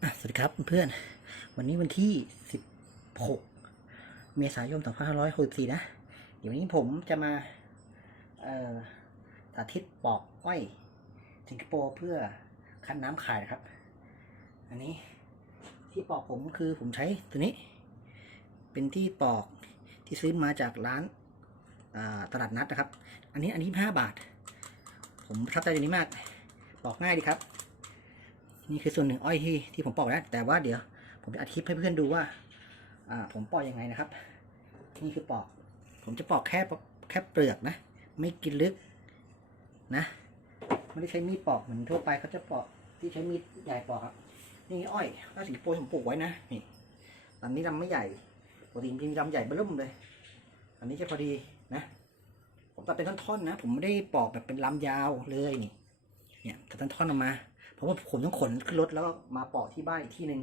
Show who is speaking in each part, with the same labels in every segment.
Speaker 1: สวัสดีครับเพื่อนวันนี้วันที่ 16 เมษายน 2564 นะ เดี๋ยววันนี้ผมจะมาสาธิตปอกอ้อยสิงคโปร์เพื่อคั้นน้ำขายนะครับ อันนี้ที่ปอกผมคือผมใช้ตัวนี้ เป็นที่ปอกที่ซื้อมาจากร้านตลาดนัดนะครับ อันนี้อันนี้5บาท ผมประทับใจตัวนี้มาก ปอกง่ายดีครับ นี่คือส่วนหนึ่งอ้อยที่ที่ผมปอกแล้วแต่ว่าเดี๋ยว ผมจะอัดคลิปให้เพื่อนดูว่า อ่า ผมปอกยังไงนะครับ นี่คือปอก ผมจะปอกแค่แค่เปลือกนะ ไม่กินลึกนะไม่ได้ใช้มีดปอกเหมือนทั่วไปเขาจะปอกที่ใช้มีดใหญ่ปอกครับ นี่อ้อยอ้อยสิงคโปร์ผมปลูกไว้นะนี่ลำนี้ลำไม่ใหญ่ปกติจริงลำใหญ่เบิ่มเลย อันนี้จะพอดีนะ ผมตัดเป็นท่อนๆนะ ผมไม่ได้ปอกแบบเป็นลำยาวเลยนี่เนี่ยตัดท่อนๆออกมา เพราะว่าผมต้องขนขึ้นรถแล้วก็มาปอกที่บ้านอีกที่หนึ่ง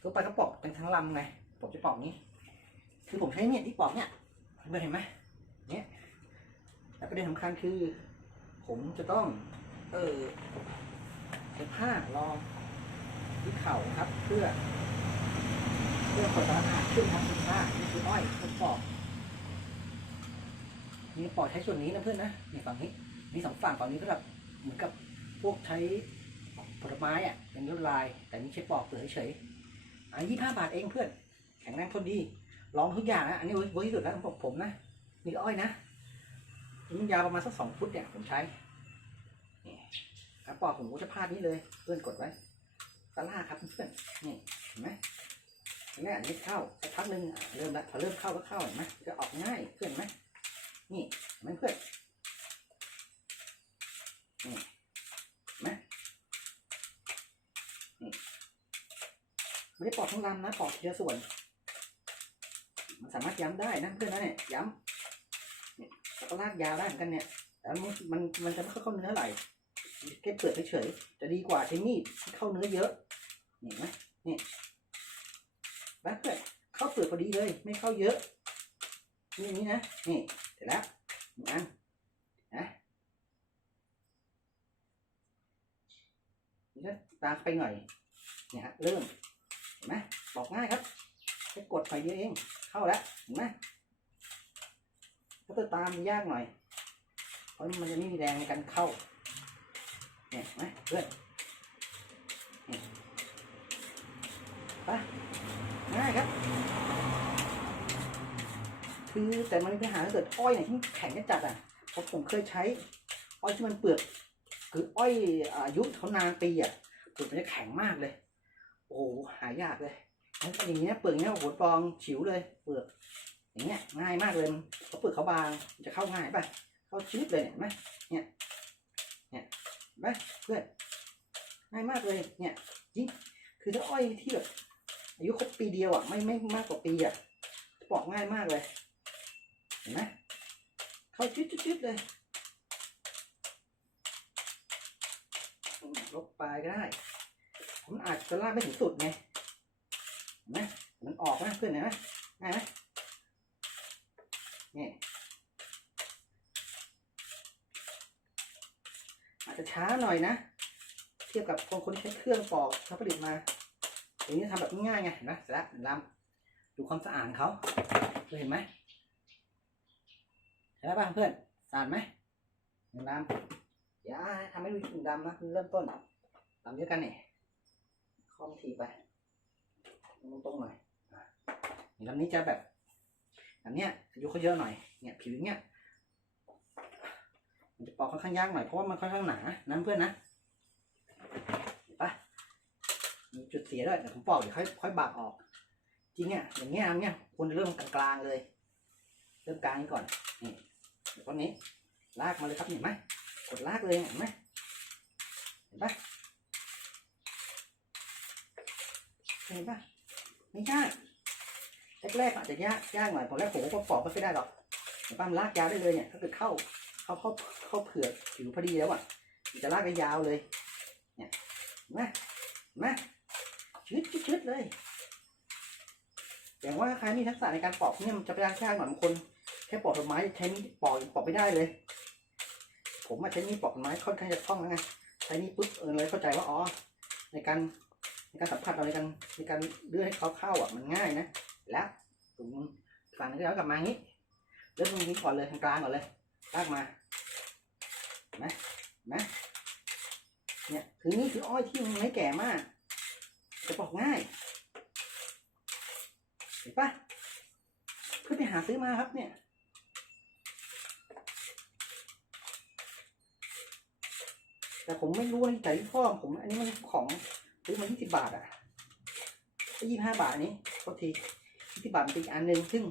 Speaker 1: ทั่วไปก็ปอกเป็นทั้งลำไงผมจะปอกนี้ คือผมใช้เนี่ยที่ปอกเนี่ยเพื่อนเห็นไหมเนี่ยแล้วประเด็นสำคัญคือ ผมจะต้อง เออใช้ผ้ารองที่เข่าครับ เพื่อ เพื่อกดสารอาหารขึ้นทางสุขภานี่คืออ้อยผมปอกนี่ปอกใช้ส่วนนี้นะเพื่อนนะนี่ฝั่งนี้มีสองฝั่งฝั่งนี้ก็แบบเหมือนกับพวกใช้ ผลไม้อะเป็นลวดลาย แต่นี่ใช้ปอกเปลือกเฉยๆอันยี่ห้าบาทเองเพื่อน แข็งแรงทนดี ลองทุกอย่างนะ อันนี้เวิร์กที่สุดแล้วของผมนะ นี่อ้อยนะมันยาวประมาณสักสองฟุตเนี่ยผมใช้นี่ครับปอกผมก็จะพาดนี้เลย เพื่อนกดไว้ตะล่าครับเพื่อนนี่เห็นไหมเห็นไหมอันนี้เข้าสักพักหนึ่งเริ่มละพอเริ่มเข้าก็เข้าเห็นไหมจะออกง่ายเพื่อนเห็นไหมนี่เห็นไหมเพื่อนนี่เห็นไหม ไม่ได้ปอกทั้งลำนะปอกทีละส่วน มันสามารถย้ำได้นะเพื่อนนะเนี่ยย้ำเนี่ยแล้วก็ลากยาวได้เหมือนกันเนี่ยแต่มันมันมันจะไม่เข้าเนื้อไหลแค่เปลือกเฉยจะดีกว่าใช้มีดที่เข้าเนื้อเยอะเห็นไหมนี่แล้วเพื่อนเข้าเปลือกพอดีเลย ไม่เข้าเยอะนี่นี้นะนี่เสร็จแล้วหนึ่งอันนะนี่ก็ตาไปหน่อยเนี่ยฮะเริ่ม บอกง่ายครับแค่กดไฟเดียวเอง เข้าแล้วเห็นไหมถ้าตัวตามมันยากหน่อย เพราะมันจะไม่มีแรงในการเข้า เนี่ยนไหมเพื่อนนี่ไปง่ายครับ คือแต่มันมีปัญหาถ้าเกิดอ้อยเนี่ยที่แข็งจัดอะเพราะผมเคยใช้ อ้อยที่มันเปลือก คืออ้อยอายุเขานานปีอะเปลือกมันจะแข็งมากเลย โอ้โหหายากเลย งั้นอย่างเงี้ยเปลือกเนี้ยโอ้โหฟองฉิวเลย เปลือกอย่างเงี้ยง่ายมากเลยเพราเปลือกเขาบางจะเข้าง่ายป่ะเข้าชีวิตเลยเห็นไหมเนี่ยเนี่ยไหมเพื่อนง่ายมากเลยเนี่ยยิ่งคือถ้าอ้อยที่แบบอายุครบปีเดียวอะไม่ไม่มากกว่าปีอะปอกง่ายมากเลยเห็นไหมเข้าชิดชิดเลยลบปลายก็ได้ผมอาจจะลากไม่ถึงสุดไง ไหมมันออกนะเพื่อนเห็นไหมง่ายไหมนี่อาจจะช้าหน่อยนะ เทียบกับคนคนที่ใช้เครื่องปอกเขาผลิตมาอย่างนี้ทำแบบง่ายไงเห็นไหมเสร็จแล้วลำดูความสะอาดของเขาเคยเห็นไหมเห็นแล้วป่ะเพื่อนสะอาดไหมหนึ่งลำอย่าทำให้ดูถึงดำนะเริ่มต้นลำเดียกันนี่คอมทีไป ตรงๆหน่อยนี่ลำนี้จะแบบอันเนี้ยอายุเขาเยอะหน่อยเนี่ยผิวเงี้ยมันจะปอกค่อนข้างยากหน่อยเพราะว่ามันค่อนข้างหนานั้นเพื่อนนะเห็นปะมีจุดเสียด้วยเดี๋ยวผมปอกเดี๋ยวค่อยค่อยบากออก จริงเนี่ยอย่างเงี้ยอันเนี้ยควรจะเริ่มกลางๆเลย เริ่มกลางนี้ก่อนนี่เดี๋ยวตอนนี้ ลากมาเลยครับเห็นไหมกดลากเลยเห็นไหมเห็นปะเห็นปะ ไม่ยากแรกๆอาจจะยากยากหน่อยตอนแรกผมก็ปอกไม่ค่อยได้หรอกแต่ปั้มลากยาวได้เลยเนี่ยถ้าเกิดเข้าเข้าเข้าเข้าเผือกผิวพอดีแล้วอะจะลากได้ยาวเลยเนี่ยเห็นไหมเห็นไหมชืดชืดเลยอย่างว่าใครมีทักษะในการปอกเนี่ยมันจะไปยากยากหน่อยบางคนแค่ปอกต้นไม้ใช้มีดปอกปอกไม่ได้เลย ผมมาใช้มีดปอกต้นไม้ค่อนข้างจะคล่องแล้วไงใช้นี่ปุ๊บเออเลยเข้าใจว่าอ๋อในการ ในการสัมผัสเราในการในการเลื่อนให้เขาเข้าอะมันง่ายนะแล้วตรงฝั่งนึงแล้วกลับมาอย่างนี้เริ่มตรงนี้ก่อนเลยทางกลางก่อนเลยลากมาเห็นไหมเห็นไหมเนี่ยคือนี่คืออ้อยที่มันไม่แก่มาก จะปอกง่ายเห็นปะเพื่อไปหาซื้อมาครับเนี่ยแต่ผมไม่รู้นะแต่ที่พ่อผมอันนี้มันของ ซื้อมา20บาทอะยี่ห้าบาทนี้โทษที20บาทเป็นอีกอันหนึ่งซึ่ง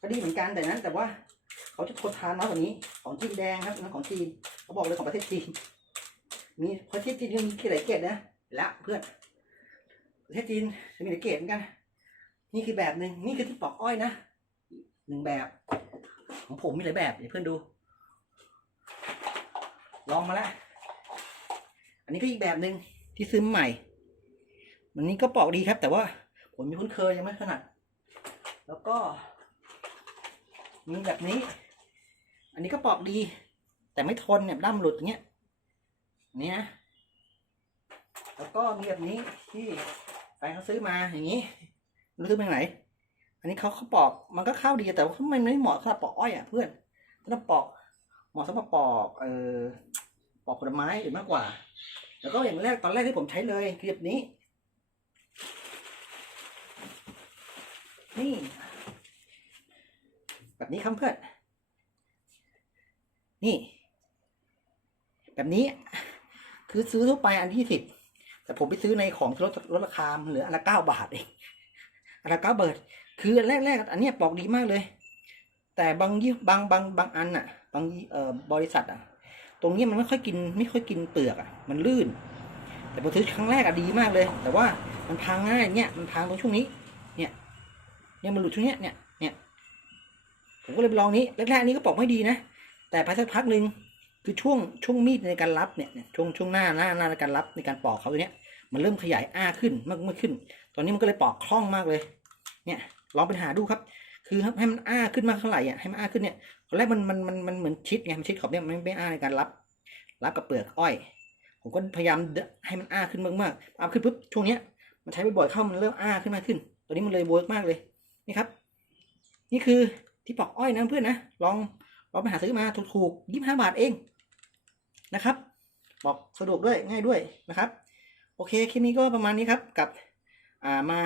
Speaker 1: ก็ดีเหมือนกันแต่นั้น แต่ว่าเขาจะทนทานน้อยกว่านี้ ของจีนแดงครับนั่นของจีนเขาบอกเลยของประเทศจีนมีประเทศจีนยังมีหลายเกรดนะและเพื่อนประเทศจีนจะมีหลายเกรดเหมือนกัน นี่คือแบบหนึ่งนี่คือที่ปอกอ้อยนะหนึ่งแบบ ของผมมีหลายแบบเดี๋ยวเพื่อนดู ลองมาแล้วอันนี้ก็อีกแบบหนึ่งที่ซื้อใหม่ มันนี้ก็ปอกดีครับ แต่ว่าผมยังคุ้นเคยยังไม่ถนัด แล้วก็ มีแบบนี้ อันนี้ก็ปอกดี แต่ไม่ทนเนี่ยด้ามหลุดอย่างเงี้ยนี่นะแล้วก็มีแบบนี้ที่แฟนเขาซื้อมาอย่างนี้รู้ซื้อมาจากไหน อันนี้เขาเขาปอกมันก็เข้าดีแต่ว่ามันไม่เหมาะสำหรับปอกอ้อยอะเพื่อนมันต้องปอกเหมาะสำหรับปอกเอ่อปอกผลไม้หรือมากกว่า แล้วก็อย่างแรกตอนแรกที่ผมใช้เลยคือแบบนี้ นี่ แบบนี้ครับเพื่อน นี่ แบบนี้ คือซื้อทั่วไปอันที่สิบแต่ผมไปซื้อในของลดลดราคาเหลืออันละเก้าบาทเองอันละเก้าเบิร์ดคืออันแรกๆอันเนี้ยปอกดีมากเลย แต่บางยี่บางบางบางอันอะ บางเอ่อบริษัทอะ ตรงนี้มันไม่ค่อยกิน ไม่ค่อยกินเปลือกอะ มันลื่น แต่พอซื้อครั้งแรกอะดีมากเลย แต่ว่ามันพังง่ายเนี่ยมันพังตรงช่วงนี้ เนี่ย เนี่ยมันหลุดช่วงเนี้ยเนี่ยเนี่ยผมก็เลยไปลองนี้แรกๆนี้ก็ปอกไม่ดีนะ แต่ไปสักพักหนึ่งคือช่วงช่วงมีดในการรับเนี่ยเนี่ยช่วงช่วงหน้าหน้าหน้าในการรับในการปอกเขาตัวเนี้ยมันเริ่มขยายอ้าขึ้นมากมากขึ้น ตอนนี้มันก็เลยปอกคล่องมากเลย เนี่ยลองไปหาดูครับ คือให้มันอ้าขึ้นมากเท่าไหร่อะให้มันอ้าขึ้นเนี่ยตอนแรกมันมันมันมันเหมือนชิดไงมันชิดขอบเนี่ยมันไม่อ้าในการรับ รับกับเปลือกอ้อย ผมก็พยายามให้มันอ้าขึ้นมากๆอ้าขึ้นปุ๊บช่วงเนี้ยมันใช้บ่อยๆเข้ามันเริ่มอ้าขึ้นมากขึ้นตอนนี้มันเลยเวิร์กมากเลย นี่ครับ นี่คือที่ปอกอ้อยนะเพื่อนนะ ลองลองไปหาซื้อมาถูกๆยี่สิบห้าบาทเองนะครับบอกสะดวกด้วยง่ายด้วยนะครับ โอเคคลิปนี้ก็ประมาณนี้ครับกับอ่ามา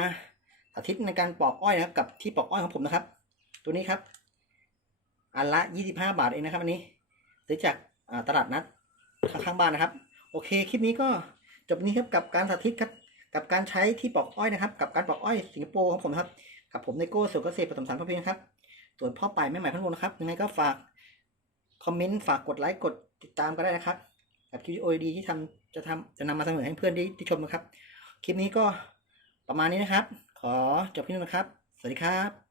Speaker 1: สาธิตในการปอกอ้อยนะครับ กับที่ปอกอ้อยของผมนะครับ ตัวนี้ครับอันละยี่สิบห้าบาทเองนะครับอันนี้ซื้อจากอ่าตลาดนัดข้างบ้านนะครับ โอเคคลิปนี้ก็จบนี้ครับกับการสาธิตครับกับการใช้ที่ปอกอ้อยนะครับ กับการปอกอ้อยสิงคโปร์ของผมครับ กับผมไนโก้สุกเกษตรผสมสารพอเพียงครับ ส่วนพ่อป่ายไม่หมายพันวงนะครับ ยังไงก็ฝากคอมเมนต์ฝากกดไลค์กดติดตามก็ได้นะครับ กับคลิปวิดีโอดีที่ทำจะทำจะนำมาเสนอให้เพื่อนที่ที่ชมนะครับ คลิปนี้ก็ประมาณนี้นะครับ ขอจบที่นี้นะครับ สวัสดีครับ